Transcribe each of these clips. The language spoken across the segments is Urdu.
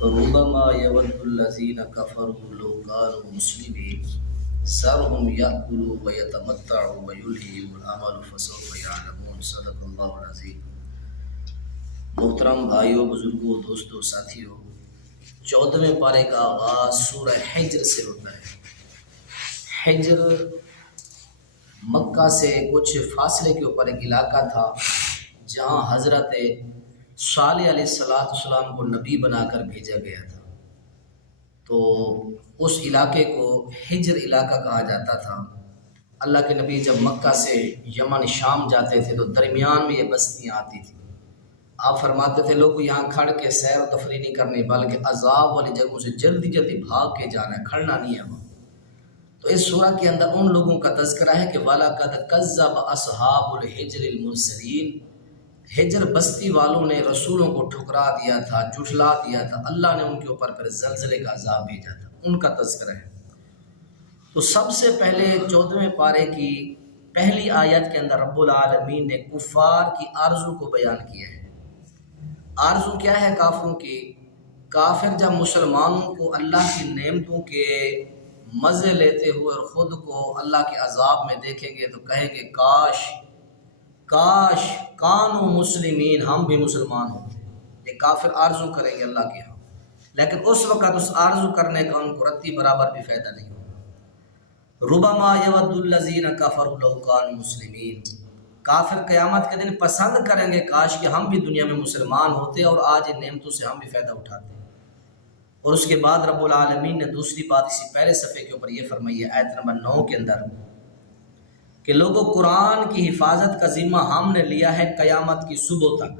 ربما يود الذين كفروا لو كانوا مسلمين ذرهم يأكلوا ويتمتعوا ويلههم الأمل فسوف يعلمون صدق اللہ العظیم۔ محترم بھائیوں، بزرگوں، دوستوں، ساتھیوں، 14ویں پارے کا آغاز سورہ حجر سے ہوتا ہے۔ حجر مکہ سے کچھ فاصلے کے اوپر ایک علاقہ تھا جہاں حضرت صالح علیہ السلام کو نبی بنا کر بھیجا گیا تھا، تو اس علاقے کو حجر علاقہ کہا جاتا تھا۔ اللہ کے نبی جب مکہ سے یمن شام جاتے تھے تو درمیان میں یہ بستیاں آتی تھیں۔ آپ فرماتے تھے لوگ یہاں کھڑ کے سیر و تفریح نہیں کرنی بلکہ عذاب والی جگہوں سے جلدی جلدی بھاگ کے جانا ہے، کھڑنا نہیں ہے وہاں۔ تو اس سورہ کے اندر ان لوگوں کا تذکرہ ہے کہ وَلَقَدْ كَذَّبَ أَصْحَابُ الْحِجْرِ الْمُرْسَلِينَ، حجر بستی والوں نے رسولوں کو ٹھکرا دیا تھا، جھٹلا دیا تھا، اللہ نے ان کے اوپر پھر زلزلے کا عذاب بھیجا تھا، ان کا تذکرہ ہے۔ تو سب سے پہلے 14ویں پارے کی پہلی آیت کے اندر رب العالمین نے کفار کی آرزو کو بیان کیا ہے۔ آرزو کیا ہے کافروں کی؟ کافر جب مسلمانوں کو اللہ کی نعمتوں کے مزے لیتے ہوئے اور خود کو اللہ کے عذاب میں دیکھیں گے تو کہیں گے کاش کانو مسلمین، ہم بھی مسلمان ہوتے۔ یہ کافر آرزو کریں گے اللہ کے ہاں، لیکن اس وقت اس آرزو کرنے کا ان کو رتی برابر بھی فائدہ نہیں ہوگا۔ ربما یود الذین کفروا لو کانوا مسلمین، کافر قیامت کے دن پسند کریں گے کاش کہ ہم بھی دنیا میں مسلمان ہوتے اور آج ان نعمتوں سے ہم بھی فائدہ اٹھاتے۔ اور اس کے بعد رب العالمین نے دوسری بات اسی پہلے صفحے کے اوپر یہ فرمائی ہے آیت نمبر 9 کے اندر کہ لوگوں قرآن کی حفاظت کا ذمہ ہم نے لیا ہے قیامت کی صبح تک۔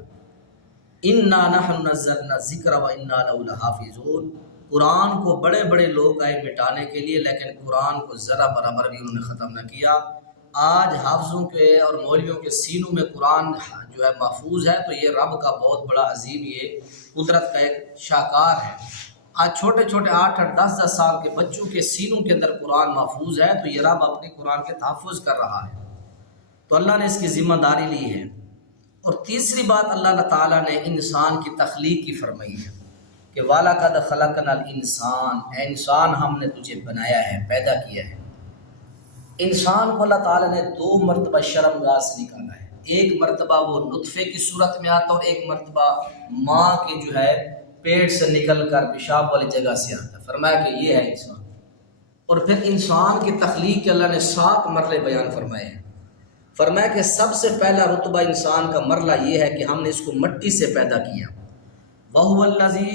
انا نحن نزلنا الذکر وانا لہ لحافظون، قرآن کو بڑے بڑے لوگ آئے مٹانے کے لیے لیکن قرآن کو ذرا برابر بھی انہوں نے ختم نہ کیا۔ آج حافظوں کے اور مولویوں کے سینوں میں قرآن جو ہے محفوظ ہے تو یہ رب کا بہت بڑا عظیم یہ قدرت کا ایک شاہکار ہے۔ آج چھوٹے چھوٹے 8-8 10-10 سال کے بچوں کے سینوں کے اندر قرآن محفوظ ہے تو یہ رب اپنے قرآن کے تحفظ کر رہا ہے، تو اللہ نے اس کی ذمہ داری لی ہے۔ اور تیسری بات اللہ تعالیٰ نے انسان کی تخلیق کی فرمائی ہے کہ وَلَقَدْ خَلَقْنَا الْإِنسَانَ، اے انسان ہم نے تجھے بنایا ہے، پیدا کیا ہے۔ انسان کو اللہ تعالیٰ نے 2 مرتبہ شرمگاہ سے نکالا ہے، ایک مرتبہ وہ نطفے کی صورت میں آتا اور ایک مرتبہ ماں کی جو ہے پیٹ سے نکل کر پیشاب والی جگہ سے آتا، فرمایا کہ یہ ہے انسان۔ اور پھر انسان کی تخلیق کے اللہ نے 7 مرحلے بیان فرمائے ہیں۔ فرمایا کہ سب سے پہلا رتبہ انسان کا مرحلہ یہ ہے کہ ہم نے اس کو مٹی سے پیدا کیا۔ وَهُوَ الَّذِي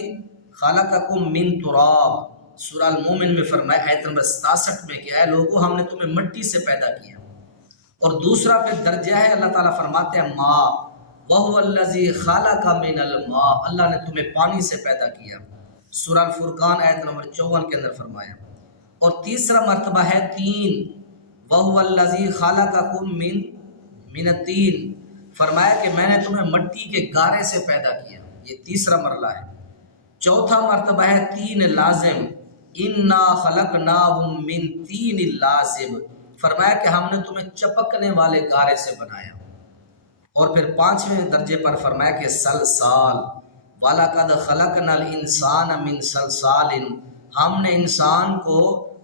خَلَقَكُم مِّن تُرَابٍ، سورہ المومن میں فرمایا آیت نمبر 67 میں کہ اے لوگو ہم نے تمہیں مٹی سے پیدا کیا۔ اور دوسرا پھر درجہ ہے اللہ تعالیٰ فرماتے ہیں ماء، وَهُوَ الَّذِي خَلَقَ مِنَ الْمَاءِ، اللہ نے تمہیں پانی سے پیدا کیا، سورہ الفرقان آیت نمبر 54 کے اندر فرمایا۔ اور تیسرا مرتبہ ہے تین، وَهُوَ الَّذِي خَلَقَكُم مِّنَ الطِّينِ، فرمایا کہ میں نے تمہیں مٹی کے گارے سے پیدا کیا، یہ تیسرا مرحلہ ہے۔ چوتھا مرتبہ ہے تین لازم، اِنَّا خَلَقْنَاهُم مِّن طِينٍ لَازِبٍ، فرمایا کہ ہم نے تمہیں چپکنے والے گارے سے بنایا۔ اور پھر 5ویں درجے پر فرمایا کہ سلسال، وَلَقَدْ خَلَقْنَا الْإِنسَانَ مِنْ سَلْسَالٍ، ہم نے انسان کو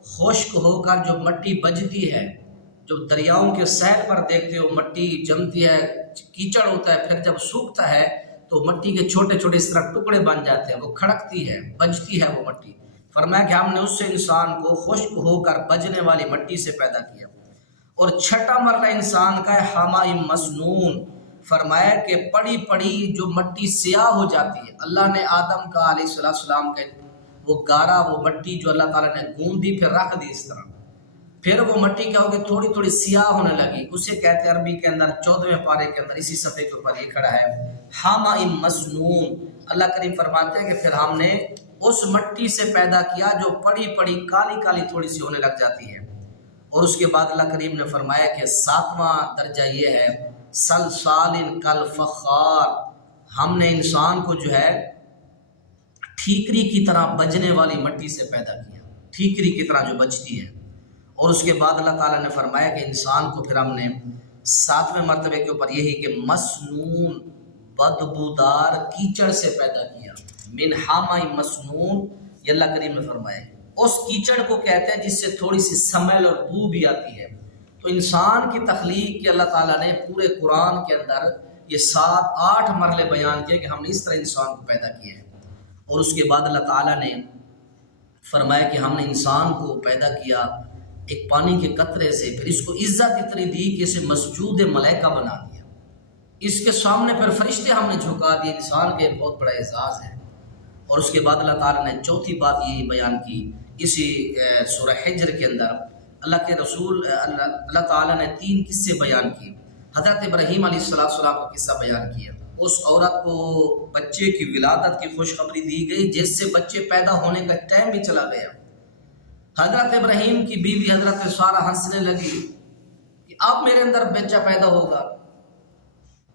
خشک ہو کر جو مٹی بجتی ہے، جو دریاؤں کے سیل پر دیکھتے ہو مٹی جمتی ہے، کیچڑ ہوتا ہے، پھر جب سوکھتا ہے تو مٹی کے چھوٹے چھوٹے اس طرح ٹکڑے بن جاتے ہیں، وہ کھڑکتی ہے، بجتی ہے وہ مٹی۔ فرمایا کہ ہم نے اس سے انسان کو خشک ہو کر بجنے والی مٹی سے پیدا کیا۔ اور چھٹا مرحلہ انسان کا ہے حماء مسنون، فرمایا کہ پڑی پڑی جو مٹی سیاہ ہو جاتی ہے، اللہ نے آدم کا علیہ السلام کا وہ گارا، وہ مٹی جو اللہ تعالیٰ نے گوندھ دی پھر رکھ دی اس طرح، پھر وہ مٹی کیا ہوگی تھوڑی تھوڑی سیاہ ہونے لگی، اسے کہتے ہیں عربی کے اندر 14ویں پارے کے اندر اسی صفحے کے اوپر یہ کھڑا ہے حماء مسنون۔ اللہ کریم فرماتے ہیں کہ پھر ہم نے اس مٹی سے پیدا کیا جو پڑی پڑی کالی کالی تھوڑی سی ہونے لگ جاتی ہے۔ اور اس کے بعد اللہ کریم نے فرمایا کہ 7واں درجہ یہ ہے سلسال کالفخار، ہم نے انسان کو جو ہے ٹھیکری کی طرح بجنے والی مٹی سے پیدا کیا، ٹھیکری کی طرح جو بجتی ہے۔ اور اس کے بعد اللہ تعالیٰ نے فرمایا کہ انسان کو پھر ہم نے 7ویں مرتبے کے اوپر یہی کہ مسنون بدبودار کیچڑ سے پیدا کیا، من حامہ مسنون، یہ اللہ کریم نے فرمایا اس کیچڑ کو کہتے ہیں جس سے تھوڑی سی سمیل اور بو بھی آتی ہے۔ تو انسان کی تخلیق کے اللہ تعالیٰ نے پورے قرآن کے اندر یہ 7-8 مرحلے بیان کیے کہ ہم نے اس طرح انسان کو پیدا کیا ہے۔ اور اس کے بعد اللہ تعالیٰ نے فرمایا کہ ہم نے انسان کو پیدا کیا ایک پانی کے قطرے سے، پھر اس کو عزت اتنی دی کہ اسے مسجود ملائکہ بنا دیا، اس کے سامنے پھر فرشتے ہم نے جھکا دیے۔ انسان کا ایک بہت بڑا اعزاز ہے۔ اور اس کے بعد اللہ تعالیٰ نے چوتھی بات یہ بیان کی اسی سورہ حجر کے اندر، اللہ کے رسول اللہ تعالیٰ نے 3 قصے بیان کیے۔ حضرت ابراہیم علیہ السلام کا قصہ بیان کیا، اس عورت کو بچے کی ولادت کی خوشخبری دی گئی جس سے بچے پیدا ہونے کا ٹائم بھی چلا گیا۔ حضرت ابراہیم کی بیوی حضرت سارہ ہنسنے لگی کہ اب میرے اندر بچہ پیدا ہوگا،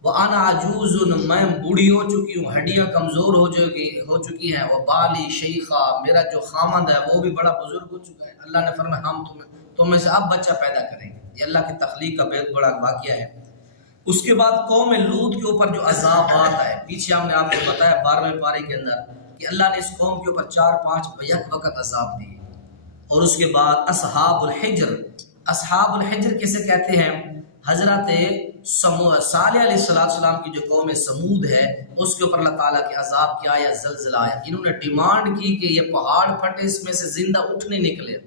وَأَنَا عَجُوزٌ، میں بوڑھی ہو چکی ہوں، ہڈیاں کمزور ہو چکی ہیں، وَبَالِي شَيْخًا، میرا جو خامند ہے وہ بھی بڑا بزرگ ہو چکا ہے۔ اللہ نے فرمایا ہم تمہیں سے اب بچہ پیدا کریں گے۔ یہ اللہ کی تخلیق کا بہت بڑا واقعہ ہے۔ اس کے بعد قوم لوط کے اوپر جو عذاب آتا ہے، پیچھے ہم نے آپ کو بتایا 12ویں پارے کے اندر کہ اللہ نے اس قوم کے اوپر 4-5 یک وقت عذاب دیے۔ اور اس کے بعد اصحاب الحجر کسے کہتے ہیں؟ حضرت صالح علیہ السلام کی جو قوم سمود ہے اس کے اوپر اللہ تعالیٰ کے عذاب کیا آیا، زلزلہ آیا۔ انہوں نے ڈیمانڈ کی کہ یہ پہاڑ پھٹے، اس میں سے زندہ اونٹنی نکلے،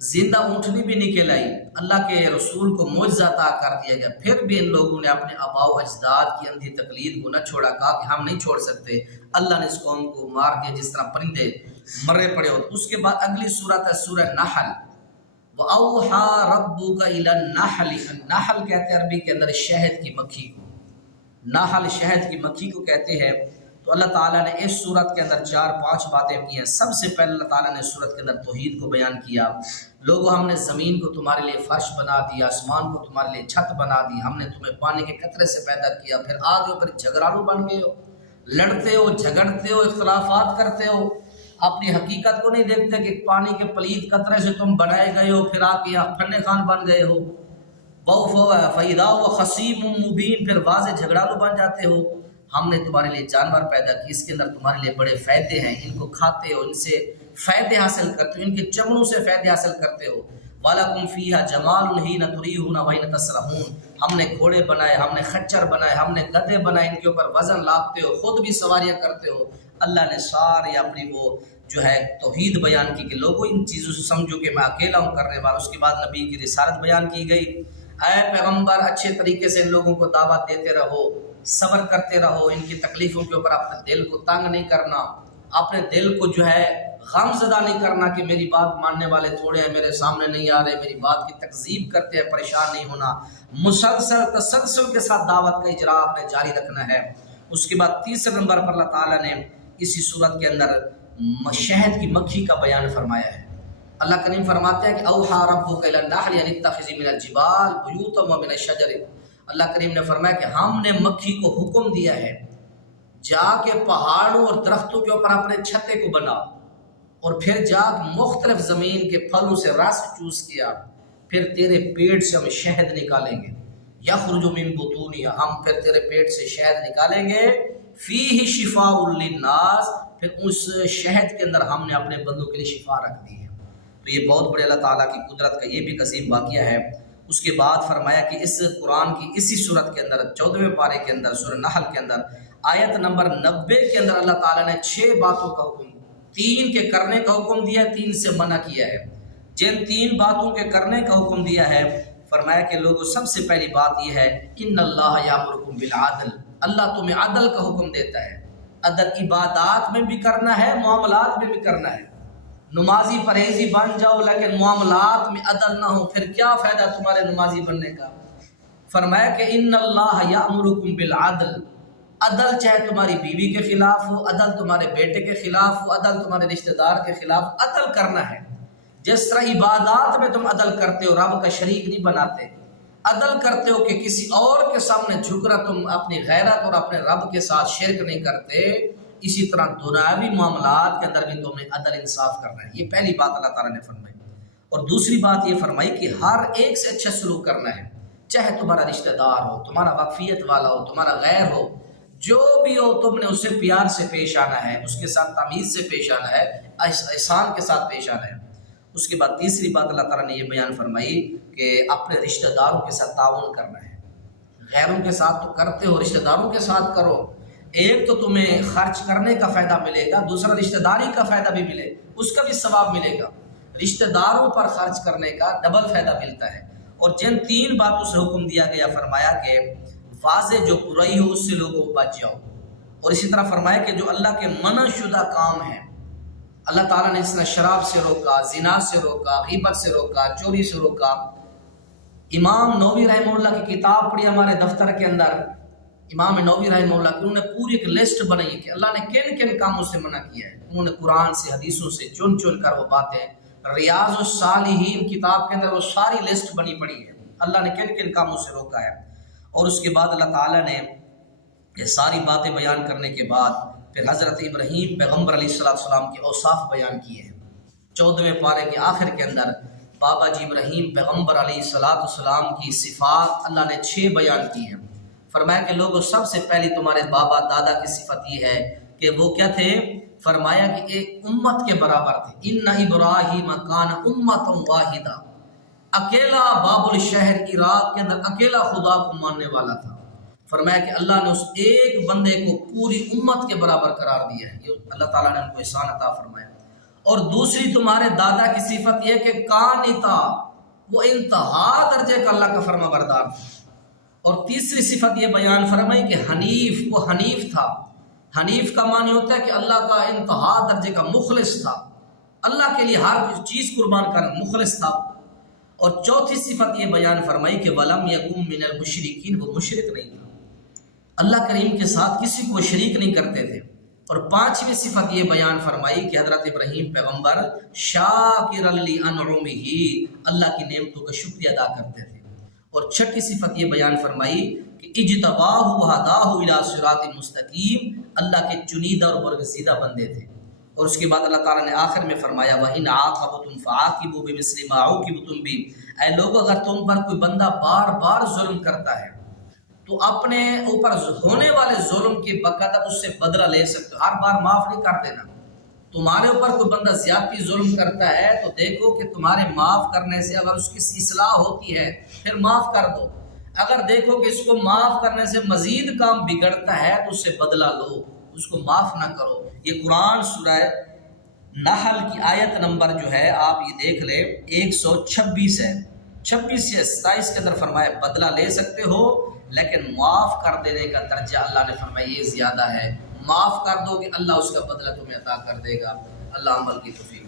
زندہ اونٹنی بھی نکل آئی۔ اللہ کے رسول کو معجزہ عطا کر دیا گیا، پھر بھی ان لوگوں نے اپنے آباء و اجداد کی اندھی تقلید کو نہ چھوڑا، کہا کہ ہم نہیں چھوڑ سکتے۔ اللہ نے اس قوم کو مار دیا جس طرح پرندے مرے پڑے ہوتے۔ اس کے بعد اگلی سورت ہے سورہ نحل، وَأَوْحَى رَبُّكَ إِلَى النَّحْلِ، نحل کہتے ہیں عربی کے اندر شہد کی مکھی کو، نحل شہد کی مکھی کو کہتے ہیں۔ تو اللہ تعالیٰ نے اس صورت کے اندر 4-5 باتیں کی ہیں۔ سب سے پہلے اللہ تعالیٰ نے صورت کے اندر توحید کو بیان کیا۔ لوگوں، ہم نے زمین کو تمہارے لیے فرش بنا دیا، آسمان کو تمہارے لیے چھت بنا دی، ہم نے تمہیں پانی کے قطرے سے پیدا کیا، پھر آگے اوپر جھگڑالو بن گئے ہو، لڑتے ہو، جھگڑتے ہو، اختلافات کرتے ہو، اپنی حقیقت کو نہیں دیکھتے کہ پانی کے پلید قطرے سے تم بنائے گئے ہو، پھر آ کے یہاں پھنے خان بن گئے ہو، فَإِذَا هُوَ خَصِيمٌ مُّبِينٌ، پھر واضح جھگڑالو بن جاتے ہو۔ ہم نے تمہارے لیے جانور پیدا کی، اس کے اندر تمہارے لیے بڑے فائدے ہیں، ان کو کھاتے ہو، ان سے فائدے حاصل کرتے ہو، ان کے چمڑوں سے فائدے حاصل کرتے ہو۔ وَلَكُمْ فِيهَا جَمَالٌ حِينَ تُرِيحُونَ وَحِينَ تَسْرَحُونَ، ہم نے گھوڑے بنائے، ہم نے خچر بنائے، ہم نے گدھے بنائے، ان کے اوپر وزن لاپتے ہو، خود بھی سواریاں کرتے ہو۔ اللہ نے سارے اپنی وہ جو ہے توحید بیان کی کہ لوگوں ان چیزوں سے سمجھو کہ میں اکیلا ہوں کرنے والا۔ اس کے بعد نبی کی رسالت بیان کی گئی، اے پیغمبر اچھے طریقے سے ان لوگوں کو دعوت دیتے رہو، صبر کرتے رہو، ان کی تکلیفوں کے اوپر اپنے دل کو تنگ نہیں کرنا، اپنے دل کو جو ہے غم زدہ نہیں کرنا کہ میری بات ماننے والے تھوڑے ہیں، میرے سامنے نہیں آ رہے، میری بات کی تکذیب کرتے ہیں، پریشان نہیں ہونا، مسلسل تسلسل کے ساتھ دعوت کا اجرا آپ نے جاری رکھنا ہے۔ اس کے بعد تیسرے نمبر پر اللہ تعالیٰ نے اسی صورت کے اندر شہد کی مکھی کا بیان فرمایا ہے۔ اللہ کریم فرماتے ہیں کہ اوحا ربک الی النحل یعنی اتخذی من الجبال بیوتا ومن الشجر، اللہ کریم نے فرمایا کہ ہم نے مکھی کو حکم دیا ہے جا کے پہاڑوں اور درختوں کے اوپر اپنے چھتے کو بنا، اور پھر جا مختلف زمین کے پھلوں سے رس چوس کیا، پھر تیرے پیٹ سے ہم شہد نکالیں گے، یخرج من بطونہا، ہم پھر تیرے پیٹ سے شہد نکالیں گے، فیہ شفاء للناس، پھر اس شہد کے اندر ہم نے اپنے بندوں کے لیے شفا رکھ دی ہے۔ تو یہ بہت بڑے اللہ تعالیٰ کی قدرت کا یہ بھی عظیم واقعہ ہے۔ اس کے بعد فرمایا کہ اس قرآن کی اسی صورت کے اندر 14ویں پارے کے اندر سورہ نحل کے اندر آیت نمبر 90 کے اندر اللہ تعالیٰ نے 6 باتوں کا حکم، 3 کے کرنے کا حکم دیا ہے، 3 سے منع کیا ہے۔ جن 3 باتوں کے کرنے کا حکم دیا ہے، فرمایا کہ لوگوں سب سے پہلی بات یہ ہے ان اللہ یامرکم بالعدل، اللہ تمہیں عدل کا حکم دیتا ہے۔ عدل عبادات میں بھی کرنا ہے، معاملات میں بھی کرنا ہے۔ نمازی پرہیزی بن جاؤ لیکن معاملات میں عدل نہ ہو، پھر کیا فائدہ تمہارے نمازی بننے کا۔ فرمایا کہ ان اللہ یامرکم بالعدل، عدل چاہے تمہاری بیوی کے خلاف ہو، عدل تمہارے بیٹے کے خلاف ہو، عدل تمہارے رشتہ دار کے خلاف، عدل کرنا ہے۔ جس طرح عبادات میں تم عدل کرتے ہو، رب کا شریک نہیں بناتے، عدل کرتے ہو کہ کسی اور کے سامنے جھک کر تم اپنی غیرت اور اپنے رب کے ساتھ شرک نہیں کرتے، اسی طرح دنیاوی معاملات کے اندر بھی تم نے عدل انصاف کرنا ہے۔ یہ پہلی بات اللہ تعالیٰ نے فرمائی۔ اور دوسری بات یہ فرمائی کہ ہر ایک سے اچھا سلوک کرنا ہے، چاہے تمہارا رشتہ دار ہو، تمہارا واقفیت والا ہو، تمہارا غیر ہو، جو بھی ہو تم نے اس سے پیار سے پیش آنا ہے، اس کے ساتھ تمیز سے پیش آنا ہے، احسان کے ساتھ پیش آنا ہے۔ اس کے بعد تیسری بات اللہ تعالیٰ نے یہ بیان فرمائی کہ اپنے رشتہ داروں کے ساتھ تعاون کرنا ہے۔ غیروں کے ساتھ تو کرتے ہو، رشتہ داروں کے ساتھ کرو۔ ایک تو تمہیں خرچ کرنے کا فائدہ ملے گا، دوسرا رشتہ داری کا فائدہ بھی ملے، اس کا بھی ثواب ملے گا۔ رشتہ داروں پر خرچ کرنے کا ڈبل فائدہ ملتا ہے۔ اور جن تین باتوں سے حکم دیا گیا، فرمایا کہ واضح جو برائی ہو اس سے لوگوں کو بچ جاؤ، اور اسی طرح فرمایا کہ جو اللہ کے منع شدہ کام ہیں، اللہ تعالیٰ نے اس نے شراب سے روکا، زنا سے روکا، غیبت سے روکا، چوری سے روکا۔ امام نووی رحمہ اللہ کی کتاب پڑھی ہمارے دفتر کے اندر، امام نووی رحمہ اللہ کی، انہوں نے پوری ایک لسٹ بنائی ہے کہ اللہ نے کن کن کاموں سے منع کیا ہے۔ انہوں نے قرآن سے، حدیثوں سے چن چن کر وہ باتیں، ریاض الصالحین کتاب کے اندر وہ ساری لسٹ بنی پڑی ہے، اللہ نے کن کن کاموں سے روکا ہے۔ اور اس کے بعد اللہ تعالیٰ نے یہ ساری باتیں بیان کرنے کے بعد پھر حضرت ابراہیم پیغمبر علیہ السلام کے اوصاف بیان کیے ہیں۔ 14ویں پارے کے آخر کے اندر بابا جی ابراہیم پیغمبر علیہ السلام کی صفات اللہ نے 6 بیان کی ہیں۔ فرمایا کہ لوگوں سب سے پہلی تمہارے بابا دادا کی صفت یہ ہے کہ وہ کیا تھے؟ فرمایا کہ ایک امت کے برابر تھے۔ ان ابراہیم کان امۃ واحدہ، اکیلا باب الشہر عراق کے اندر اکیلا خدا کو ماننے والا تھا۔ فرمایا کہ اللہ نے اس ایک بندے کو پوری امت کے برابر قرار دیا ہے، یہ اللہ تعالیٰ نے ان کو احسان عطا فرمایا۔ اور دوسری تمہارے دادا کی صفت یہ کہ قانتا، وہ انتہا درجے کا اللہ کا فرما بردار تھا۔ اور تیسری صفت یہ بیان فرمائی کہ حنیف، وہ حنیف تھا۔ حنیف کا معنی ہوتا ہے کہ اللہ کا انتہا درجے کا مخلص تھا، اللہ کے لیے ہر چیز قربان کر مخلص تھا۔ اور چوتھی صفت یہ بیان فرمائی کہ ولم یکن من المشرکین، وہ مشرک نہیں تھا، اللہ کریم کے ساتھ کسی کو شریک نہیں کرتے تھے۔ اور پانچویں صفت یہ بیان فرمائی کہ حضرت ابراہیم پیغمبر شاکرا لانعمہ، اللہ کی نعمتوں کا شکریہ ادا کرتے تھے۔ اور چھٹی صفت یہ بیان فرمائی کہ اجتباہ وہداہ الی صراط مستقیم، اللہ کے چنیدہ اور برگزیدہ بندے تھے۔ اور اس کے بعد اللہ تعالیٰ نے آخر میں فرمایا وَإِنْ عَاقَبْتُمْ فَعَاقِبُوا بِمِثْلِ مَا عُوقِبْتُمْ بِهِ، اے لوگوں اگر تم پر کوئی بندہ بار بار ظلم کرتا ہے تو اپنے اوپر ہونے والے ظلم کے بقدر اس سے بدلہ لے سکتے ہو، ہر بار معاف نہیں کر دینا۔ تمہارے اوپر کوئی بندہ زیادتی ظلم کرتا ہے تو دیکھو کہ تمہارے معاف کرنے سے اگر اس کی اصلاح ہوتی ہے پھر معاف کر دو، اگر دیکھو کہ اس کو معاف کرنے سے مزید کام بگڑتا ہے تو اس سے بدلہ لو، اس کو معاف نہ کرو۔ یہ قرآن سورہ نحل کی آیت نمبر جو ہے آپ یہ دیکھ لیں 126 ہے، 26 سے 27 کے اندر فرمایا بدلہ لے سکتے ہو لیکن معاف کر دینے کا درجہ اللہ نے فرمایا یہ زیادہ ہے، معاف کر دو کہ اللہ اس کا بدلہ تمہیں عطا کر دے گا۔ اللہ عمل کی توفیق